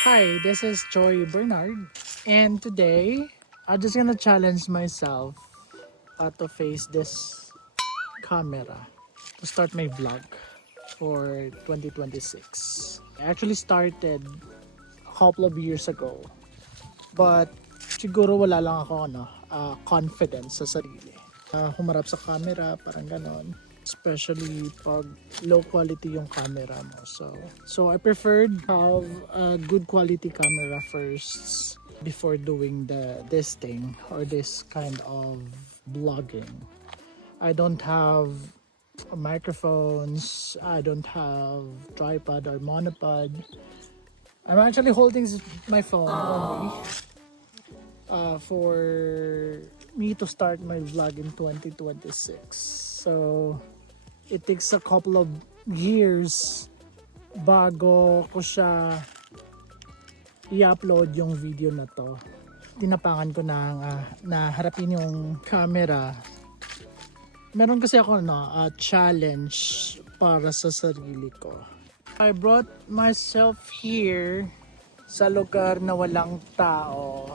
Hi, this is Joy Bernard, and today I'm just gonna challenge myself to face this camera to start my vlog for 2026. I actually started a couple of years ago, but siguro wala lang ako confidence sa sarili. Humarap sa camera, parang ganon. Especially pag low quality yung camera mo. So I preferred have a good quality camera first before doing this thing or this kind of vlogging. I don't have microphones, I don't have tripod or monopod. I'm actually holding my phone only for me to start my vlog in 2026. So it takes a couple of years bago ko siya i-upload yung video na to. Tinapangan ko na harapin yung camera. Meron kasi ako challenge para sa sarili ko. I brought myself here sa lugar na walang tao,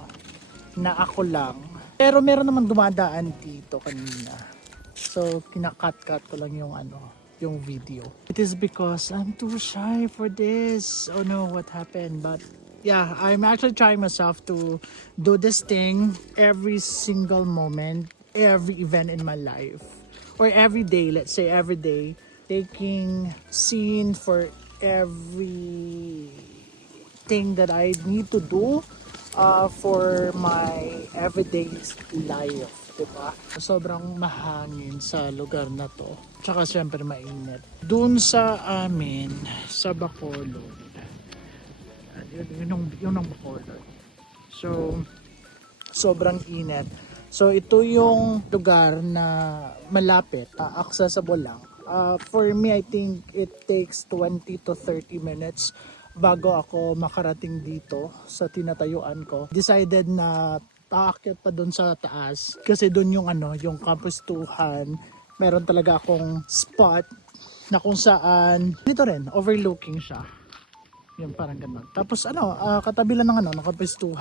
na ako lang. Pero meron naman dumadaan dito kanina. So, kinakat-cut ko lang yung video. It is because I'm too shy for this. Oh no, what happened? But yeah, I'm actually trying myself to do this thing every single moment, every event in my life. Or every day, let's say every day. Taking scene for every thing that I need to do for my everyday life. Diba? Sobrang mahangin sa lugar na to. Tsaka syempre mainit. Doon sa amin, sa Bacolod. Yun ang Bacolod. So, sobrang init. So, ito yung lugar na malapit, accessible lang. For me, I think it takes 20 to 30 minutes bago ako makarating dito sa tinatayuan ko. Decided na aakyat pa doon sa taas kasi doon yung Campus 2. Meron talaga akong spot na kung saan dito rin overlooking siya. Yung parang ganun. Tapos katabi lang ng Campus 2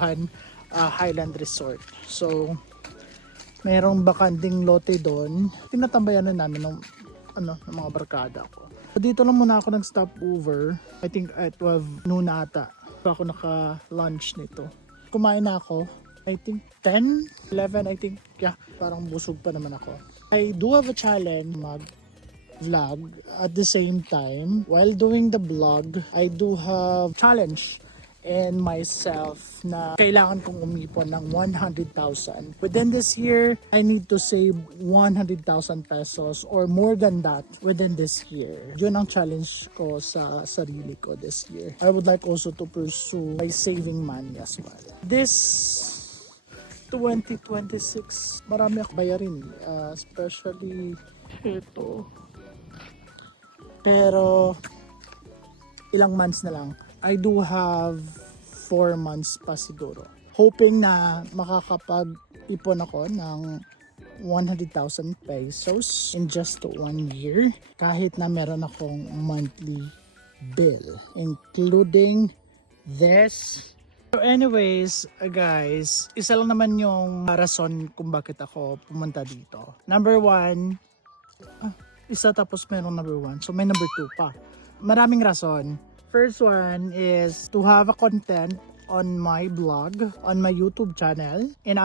Highland Resort. So merong bakanding lote doon. Tinatambayan na namin ng mga barkada ko. Dito lang muna ako nag-stop over. I think at 12 noon ata. So ako naka-lunch nito. Kumain na ako. I think 10, 11, I think, yeah, parang busog pa naman ako. I do have a challenge mag-vlog at the same time. While doing the vlog, I do have challenge in myself na kailangan kong umipon ng 100,000. Within this year, I need to save 100,000 pesos or more than that within this year. Yun ang challenge ko sa sarili ko this year. I would like also to pursue my saving money as well. This 2026, marami ako bayarin, especially ito. Pero ilang months na lang. I do have 4 months pa siguro. Hoping na makakapag-ipon ako ng 100,000 pesos in just 1 year. Kahit na meron akong monthly bill, including this. So anyways, guys, isa lang naman yung rason kung bakit ako pumunta dito. Number 1, isa tapos merong number 1. So may number 2 pa. Maraming rason. First one is to have a content on my blog, on my YouTube channel, and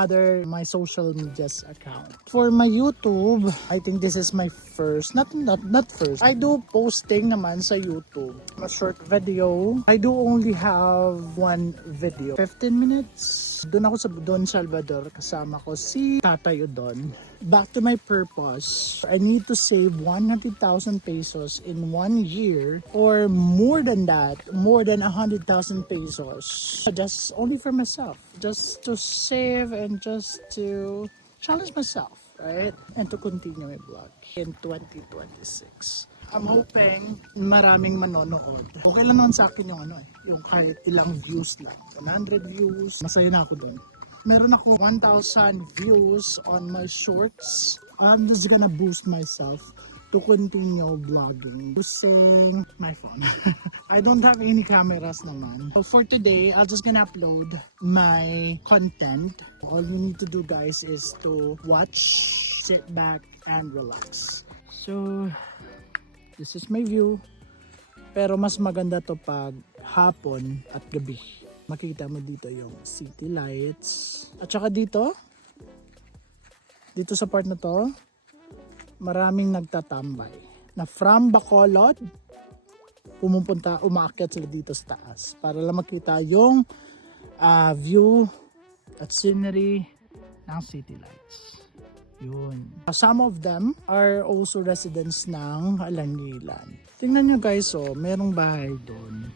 my social medias account. For my YouTube, I think this is my first, not first. I do posting naman sa YouTube. A short video. I do only have one video. 15 minutes. Doon ako sa Don Salvador, kasama ko si Tatay Udon. Back to my purpose, I need to save 100,000 pesos in 1 year or more than that, more than 100,000 pesos. Just only for myself, just to save and just to challenge myself, right? And to continue my vlog in 2026. I'm hoping maraming manonood. Okay lang naman sa akin yung kahit ilang views lang. 100 views, masaya na ako dun. Meron ako 1,000 views on my shorts. I'm just gonna boost myself to continue vlogging using my phone. I don't have any cameras naman. So for today, I'll just gonna upload my content. All you need to do guys is to watch, sit back, and relax. So, this is my view. Pero mas maganda to pag hapon at gabi. Makikita mo dito yung city lights. At saka dito sa part na to, maraming nagtatambay. Na from Bacolod, umaakyat sila dito sa taas. Para lang makita yung view at scenery ng city lights. Yun. Some of them are also residents ng Alangilan. Tingnan nyo guys, oh, merong bahay doon.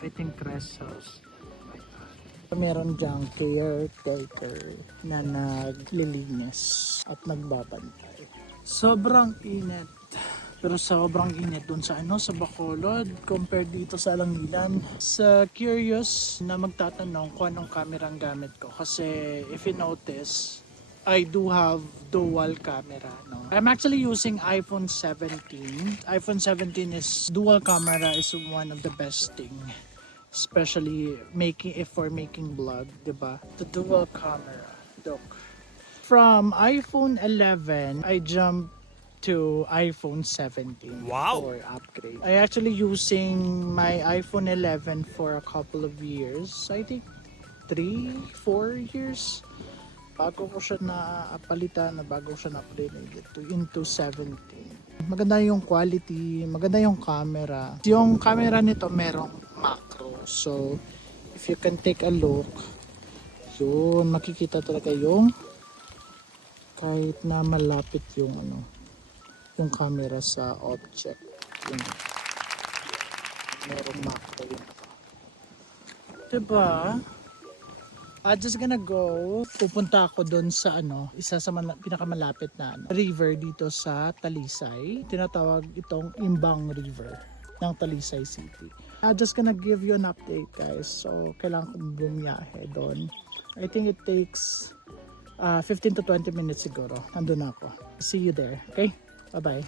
I think rest house. Meron dyang caretaker na naglilinis at nagbabantay. Sobrang init. Pero sobrang init dun sa sa Bacolod compared dito sa Alangilan. Sa curious na magtatanong kung anong camera ang gamit ko. Kasi if you notice, I do have dual camera. No? I'm actually using iPhone 17. iPhone 17 is dual camera is one of the best thing. Especially for making vlog, diba? The dual camera. Look. From iPhone 11, I jumped to iPhone 17 for upgrade. I actually using my iPhone 11 for a couple of years. I think 3-4 years. Bago ko siya napalitan, bago siya na-upgrade into 17. Maganda yung quality, maganda yung camera. Yung camera nito merong macro. So, if you can take a look, yun, makikita talaga yung kahit na malapit yung yung camera sa object. Yun. Merong macro yun. Diba? I'm just gonna go. Pupunta ako doon sa isa sa pinakamalapit na river dito sa Talisay. Tinatawag itong Imbang River ng Talisay City. I'm just gonna give you an update guys. So, kailangan kong bumiyahe doon. I think it takes 15 to 20 minutes siguro. Nandun ako. See you there. Okay? Bye-bye.